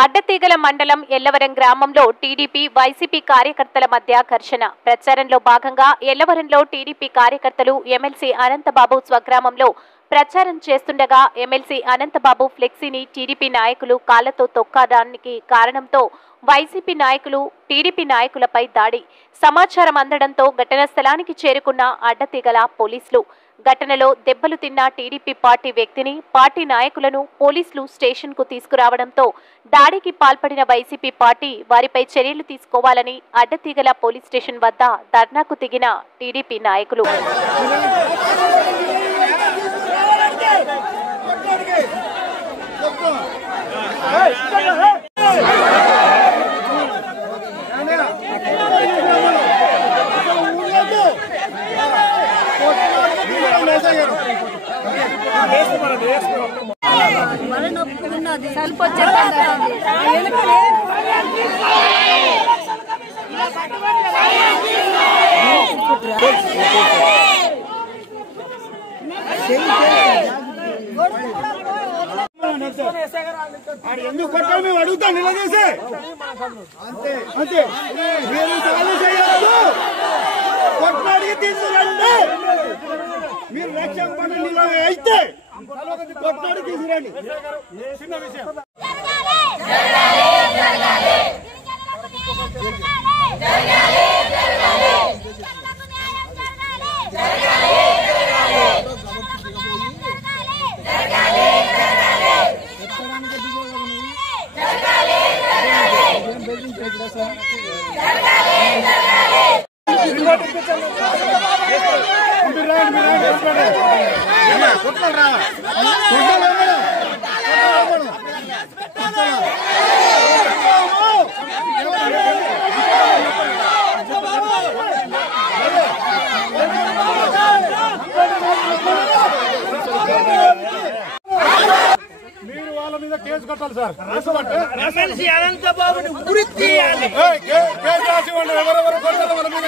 అడ్డతీగల మండలం ఎల్లవరం గ్రామంలో TDP YCP కార్యకర్తల మధ్య ఘర్షణ. ప్రచారంలో భాగంగా ఎల్లవరంలో టీడీపీ కార్యకర్తలు ఎమ్మెల్సీ అనంతబాబు స్వగ్రామంలో ప్రచారం చేస్తుండగా ఎమ్మెల్సీ అనంతబాబు ఫ్లెక్సీని టీడీపీ నాయకులు కాళ్లతో తొక్కడానికి కారణంతో వైసీపీ నాయకులు టీడీపీ నాయకులపై దాడి. సమాచారం అందడంతో ఘటనా స్థలానికి చేరుకున్న అడ్డతీగల పోలీసులు ఘటనలో దెబ్బలు తిన్న టీడీపీ పార్టీ వ్యక్తిని, పార్టీ నాయకులను పోలీసులు స్టేషన్కు తీసుకురావడంతో దాడికి పాల్పడిన వైసీపీ పార్టీ వారిపై చర్యలు తీసుకోవాలని అడ్డతీగల పోలీస్ స్టేషన్ వద్ద ధర్నాకు దిగిన టీడీపీ నాయకులు ఎందుకు కొట్టాలి మేము అడుగుతాం నిలదీసి అంతే అంతే మీరు చాలు చేయొద్దు కొట్లాడికి తీసుకురండి మీరు లక్ష్యం పని నిలవ అయితే కొట్లాడి తీసుకురండి చిన్న విషయం మీరు వాళ్ళ మీద కేసు కట్టాలి సార్. ఎమ్మెల్సీ అనంతబాబుని ఉరి తీయాలి. కేసు రాసి ఎవరెవరు కొట్టాలి వాళ్ళ మీద